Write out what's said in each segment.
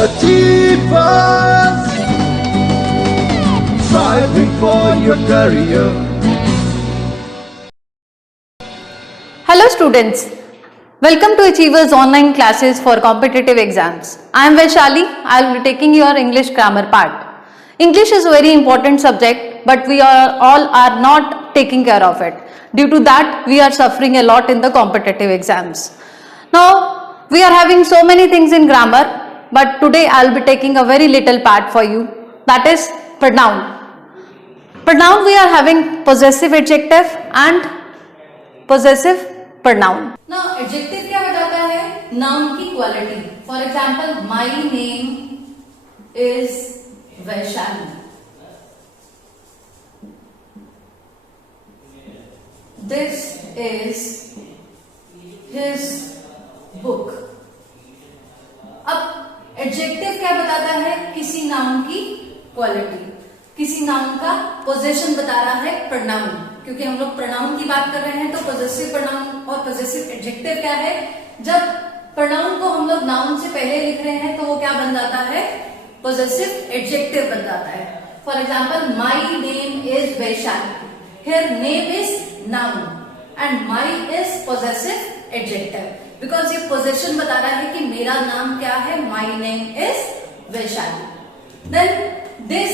Achievers, striving for your career. Hello students, welcome to Achievers online classes for competitive exams. I am Vaishali. I will be taking your English grammar part. English is a very important subject, but we all are not taking care of it. Due to that, we are suffering a lot in the competitive exams. Now, we are having so many things in grammar, but today I will be taking a very little part for you, that is pronoun. Pronoun, we are having possessive adjective and possessive pronoun. Now, adjective क्या बताता है? Noun की quality. For example, my name is Vaishali. This is his book. अब adjective क्या बताता है? किसी noun की क्वालिटी, किसी नाउन का पोजेशन बता रहा है प्रोनाउन, क्योंकि हम लोग प्रोनाउन की बात कर रहे हैं। तो पोजेसिव प्रोनाउन और पोजेसिव एडजेक्टिव क्या है? जब प्रोनाउन को हम लोग नाउन से पहले लिख रहे हैं तो वो क्या बन जाता है? पोजेसिव एडजेक्टिव बन जाता है। For example, my name is Vaishali. Here name is noun and my is possessive adjective, because ये पोजेशन बता रहा है कि मेरा नाम क्या है, my name is Vaishali. Then this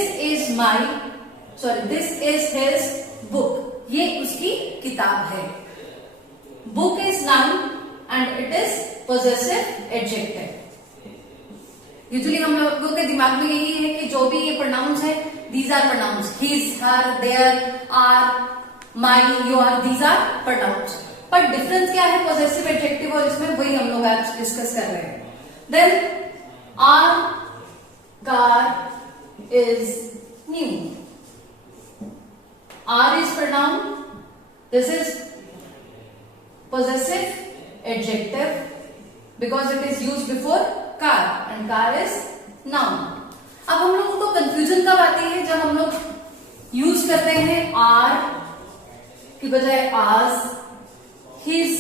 is his book, ये उसकी किताब है। Book is noun and it is possessive adjective. Usually हम लोगों के दिमाग में यही है कि जो भी ये प्रोनाउंस है, these are pronouns, his, her, their, our, my, your, these are pronouns. पर डिफरेंस क्या है पोजेसिव एडजेक्टिव और इसमें, वही हम लोग आज डिस्कस कर रहे हैं। Then our car is new. Our is pronoun, this is possessive adjective because it is used before car and car is noun. अब हम लोगों को कंफ्यूजन कब आती है? जब हम लोग यूज करते हैं आर की बजाय आज, his,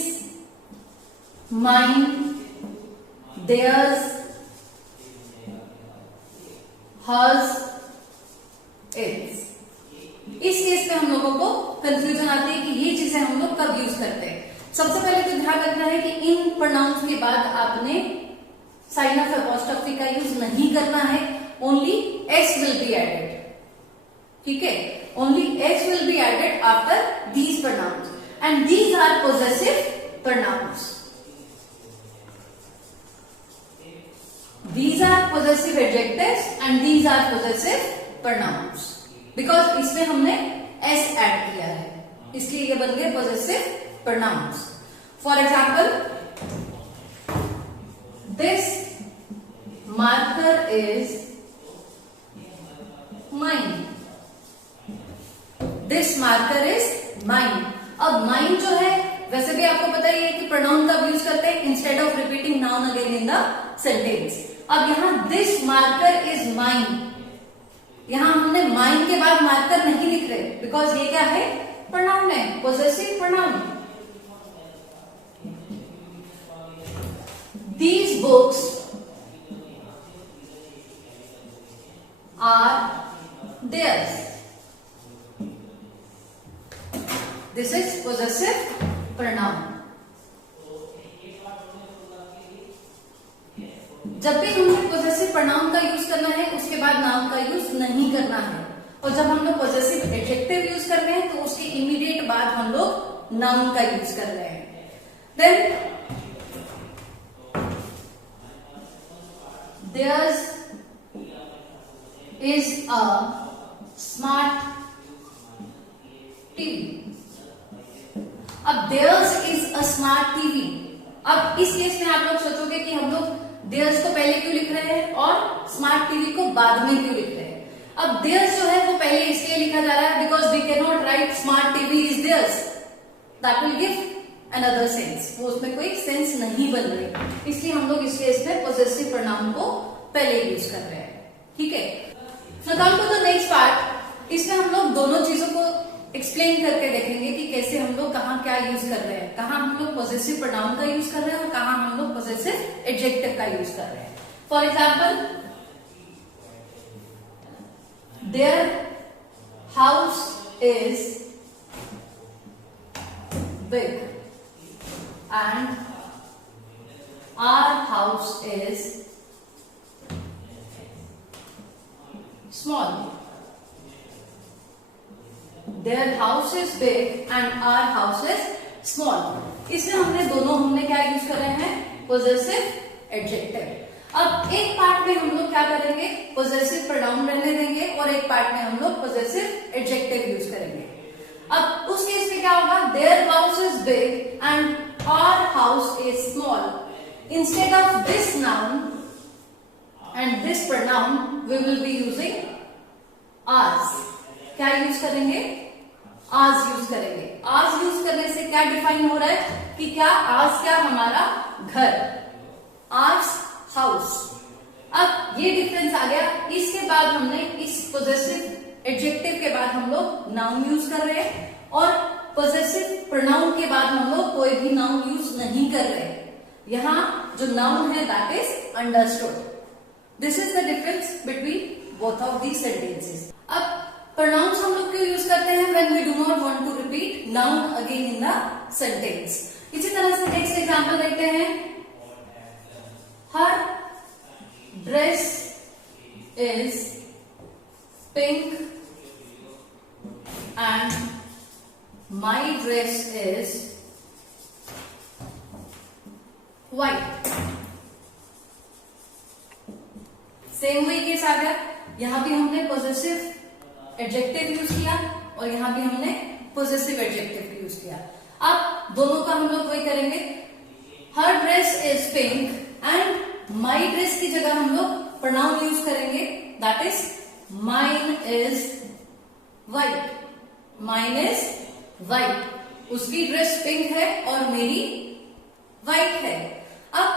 mine, theirs, hers, its। इस केस में हम लोगों को कंफ्यूजन आती है कि ये चीजें हम लोग कब यूज करते हैं। सबसे पहले तो ध्यान रखना है कि इन प्रोनाउंस के बाद आपने साइन ऑफ अपॉस्ट्रोफी का यूज नहीं करना है। Only S will be added, ठीक है? Only S will be added after these pronouns and these are possessive pronouns. These are possessive adjectives and these are possessive pronouns, because इसमें हमने S add किया है, इसलिए ये बन गए possessive pronouns. For example, this marker is mine. This marker is mine. अब mine जो है, वैसे भी आपको पता ही है कि pronoun कब यूज करते हैं? Instead of repeating noun again in the sentence. अब यहाँ this marker is mine, यहाँ हमने mine के बाद marker नहीं लिख रहे, because ये क्या है? pronoun है, possessive pronoun। These books are theirs. This is possessive pronoun. जब भी हमें possessive pronoun का यूज करना है, उसके बाद नाउन का यूज नहीं करना है। और जब हम लोग possessive adjective यूज कर रहे हैं तो उसके इमीडिएट बाद हम लोग नाउन का यूज कर रहे हैं। Then theirs is a smart TV. अब theirs is a smart TV। अब इस केस में आप लोग सोचोगे कि हम लोग theirs को पहले क्यों लिख रहे हैं और smart TV को बाद में क्यों लिख रहे हैं? अब theirs जो है वो पहले इसलिए लिखा जा रहा है because we cannot write smart TV is theirs. That will give another sense, वो उसमें कोई सेंस नहीं बन रही, इसलिए हम लोग इस केस में पोजेसिव प्रोनाउन को पहले यूज कर रहे हैं, ठीक है? Now come to the next part। इसमें हम लोग दोनों चीजों को एक्सप्लेन करके देखेंगे कि कैसे हम लोग कहाँ क्या यूज कर रहे हैं, कहाँ हम लोग पॉजिटिव प्रोनाउन का यूज कर रहे हैं और कहाँ हम लोग पॉजिटिव एडजेक्टिव का यूज कर रहे हैं। For example, their house is big and our house is small. Their house is big and our house is small. इसमें हमने क्या यूज कर रहे हैं? Possessive adjective. अब एक पार्ट में हम लोग क्या करेंगे? पोजेसिव प्रोनाउन रहने देंगे और एक पार्ट में हम लोग पोजेसिव एडजेक्टिव यूज करेंगे. अब उस केस में क्या होगा? Their house is big and our house is small. Instead of this noun and this pronoun, we will be using ours. क्या यूज करेंगे? आज यूज करेंगे. आज यूज करने से क्या डिफाइन हो रहा है कि क्या आज क्या हमारा घर, आज हाउस. अब ये डिफरेंस आ गया. इसके बाद हमने इस पोजेसिव एडजेक्टिव के बाद हम लोग नाउन यूज कर रहे हैं और पोजेसिव प्रोनाउन के बाद हम लोग कोई भी नाउन यूज नहीं कर रहे. यहाँ जो नाउन है that is understood. This is the difference between both of the sentences. अब प्रोनाउंस हम लोग क्यों यूज करते हैं? When we do not want to repeat noun again in the sentence. इसी तरह से नेक्स्ट एग्जांपल देखते हैं. Her dress is pink and my dress is white. Same way case आ गया. यहां भी हमने पोजेसिव एडजेक्टिव यूज किया और यहां भी हमने पोजेसिव एडजेक्टिव यूज किया. अब दोनों का हम लोग वही करेंगे. Her dress is pink and my dress की जगह हम लोग प्रोनाउन यूज करेंगे that is mine is white. Mine is white. उसकी ड्रेस पिंक है और मेरी व्हाइट है. अब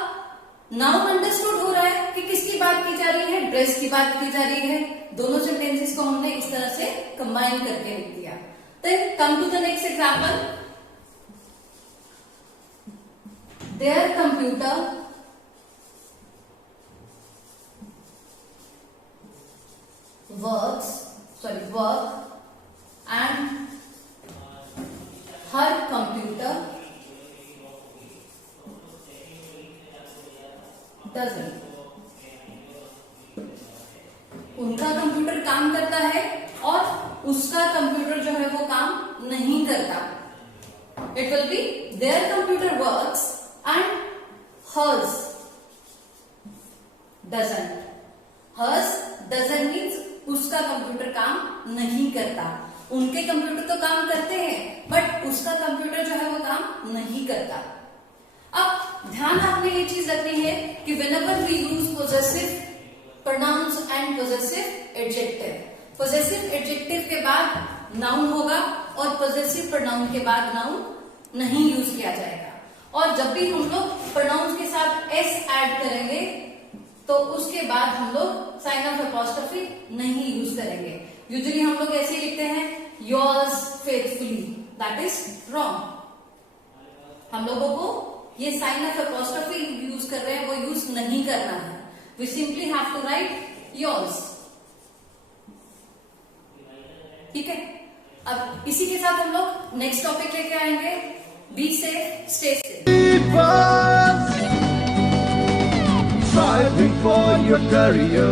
नाउन अंडरस्टूड हो रहा है कि किसकी बात की जा रही है? ड्रेस की बात की जा रही है. दोनों सेंटेंसेस को हमने इस तरह से कंबाइन करके लिख दिया. Then come to the next example. Their computer work and her computer doesn't. उनका कंप्यूटर काम करता है और उसका कंप्यूटर जो है वो काम नहीं करता. It will be their computer works and hers doesn't. Hers doesn't means उसका कंप्यूटर काम नहीं करता. उनके कंप्यूटर तो काम करते हैं बट उसका कंप्यूटर जो है वो काम नहीं करता. अब ध्यान आपने ये चीज रखनी है कि whenever we use possessive pronouns and possessive adjective, possessive adjective के बाद noun होगा और possessive pronoun के बाद noun नहीं यूज किया जाएगा. और जब भी हम लोग pronouns के साथ s ऐड करेंगे तो उसके बाद हम लोग साइन ऑफ अपॉस्ट्रोफी नहीं यूज करेंगे. यूजुअली हम लोग ऐसे ही लिखते हैं yours faithfully. That is wrong. हम लोगों को ये साइन ऑफ अपॉस्ट्रोफी यूज कर रहे हैं वो यूज नहीं करना है. We simply have to write yours. ठीक है. अब इसी के साथ हम लोग नेक्स्ट टॉपिक लेके आएंगे. Be safe, stay safe. Striving for your career.